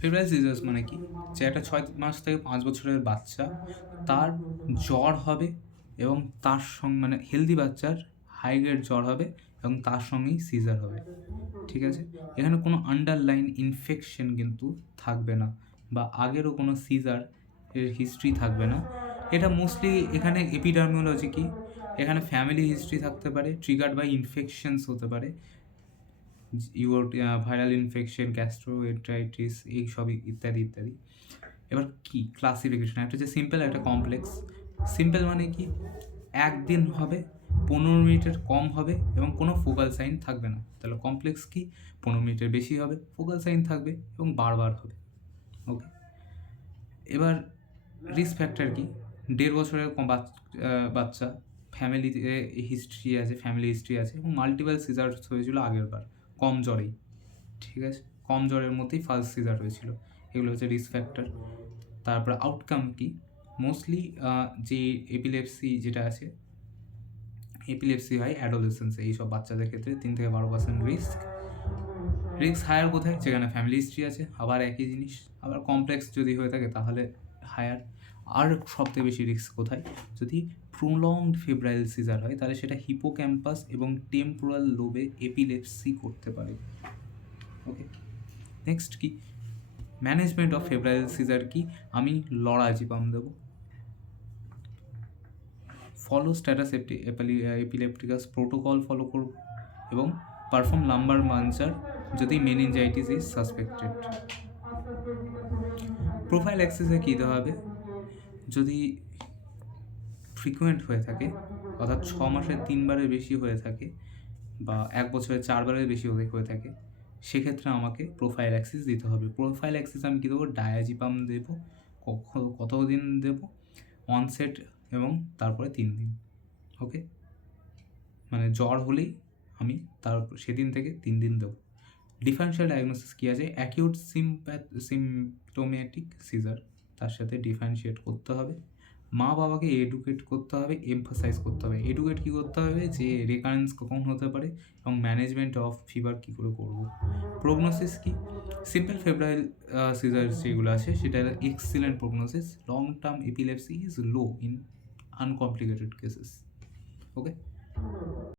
Febrile scissors মানে কি, যে একটা 6 মাস থেকে 5 বছরের বাচ্চা, তার জ্বর হবে এবং তার সঙ্গে মানে হেলদি বাচ্চার হাই গ্রেড জ্বর হবে এবং তার সঙ্গেই সিজার হবে। ঠিক আছে? এখানে কোনো আন্ডারলাইন ইনফেকশন কিন্তু থাকবে না, বা আগেরও কোনো সিজার এর হিস্ট্রি থাকবে না। এটা মোস্টলি এখানে এপিডার্মিওলজি কি, এখানে ফ্যামিলি হিস্ট্রি থাকতে পারে, ট্রিগার্ড বাই ইনফেকশনস হতে পারে, ভাইরাল ইনফেকশন, গ্যাস্ট্রোএন্টারাইটিস, এইসবই ইত্যাদি ইত্যাদি। এবার কি ক্লাসিফিকেশন, একটা হচ্ছে সিম্পল, একটা কমপ্লেক্স। সিম্পল মানে কি, একদিন হবে, 15 মিনিটের কম হবে এবং কোনো ফোকাল সাইন থাকবে না। তাহলে কমপ্লেক্স কি, 15 মিনিটের বেশি হবে, ফোকাল সাইন থাকবে এবং বারবার হবে। ওকে, এবার রিস্ক ফ্যাক্টর কি, 1.5 বছরের বাচ্চা, ফ্যামিলিতে হিস্ট্রি আছে, ফ্যামিলি হিস্ট্রি আছে এবং মাল্টিপল সিজার্স হয়েছিল আগের বার কম জ্বরেই। ঠিক আছে, কম জ্বরের মধ্যেই ফার্স্ট সিজার হয়েছিল। এগুলো হচ্ছে রিস্ক ফ্যাক্টর। তারপর আউটকাম কি, মোস্টলি যে এপিলেপসি যেটা আছে, এপিলেপসি হয় অ্যাডোলেসেন্সে, এইসব বাচ্চাদের ক্ষেত্রে 3 থেকে 12% রিস্ক হায়ার কোথায়, যেখানে ফ্যামিলি হিস্ট্রি আছে, আবার একই জিনিস। আবার কমপ্লেক্স যদি হয়ে থাকে তাহলে হায়ার। আর সবথেকে বেশি রিস্ক কোথায়, যদি প্রোলংড ফেব্রাইল সিজার হয়, তাহলে সেটা হিপোক্যাম্পাস এবং টেম্পোরাল লোবে এপিলেপসি করতে পারে। ওকে, নেক্সট কি, ম্যানেজমেন্ট অফ ফেব্রাইল সিজার কি, আমি লরাজিপাম দেবো, follow status epilepticus protocol follow করব, এবং পারফর্ম লাম্বার মাঞ্চার যদি মেনিনজাইটিস ইজ সাসপেক্টেড। প্রোফাইল অ্যাক্সেসে কী দেওয়া হবে, যদি ফ্রিকুয়েন্ট হয়ে থাকে, অর্থাৎ 6 মাসে 3বারের বেশি হয়ে থাকে, বা 1 বছরে 4বারের বেশি হয়ে থাকে, সেক্ষেত্রে আমাকে প্রোফাইল অ্যাক্সিস দিতে হবে। প্রোফাইল অ্যাক্সিস আমি কী দেবো, ডায়াজিপাম দেবো, কতদিন দেবো, অনসেট এবং তারপরে 3 দিন। ওকে, মানে জ্বর হলেই আমি সেদিন থেকে 3 দিন দেবো। ডিফারেন্সিয়াল ডায়াগনোসিস কী আছে, অ্যাকিউট সিমটোম্যাটিক সিজার, তার সাথে ডিফারেন্সিয়েট করতে হবে। মা বাবাকে এডুকেট করতে হবে, এমফাসাইজ করতে হবে। এডুকেট কী করতে হবে, যে রেকারেন্স কখন হতে পারে এবং ম্যানেজমেন্ট অফ ফিভার কী করে করবো। প্রগনোসিস কি, সিম্পল ফেব্রাইল সিজার যেগুলো আছে সেটা excellent prognosis, long term epilepsy is low in uncomplicated cases. Okay.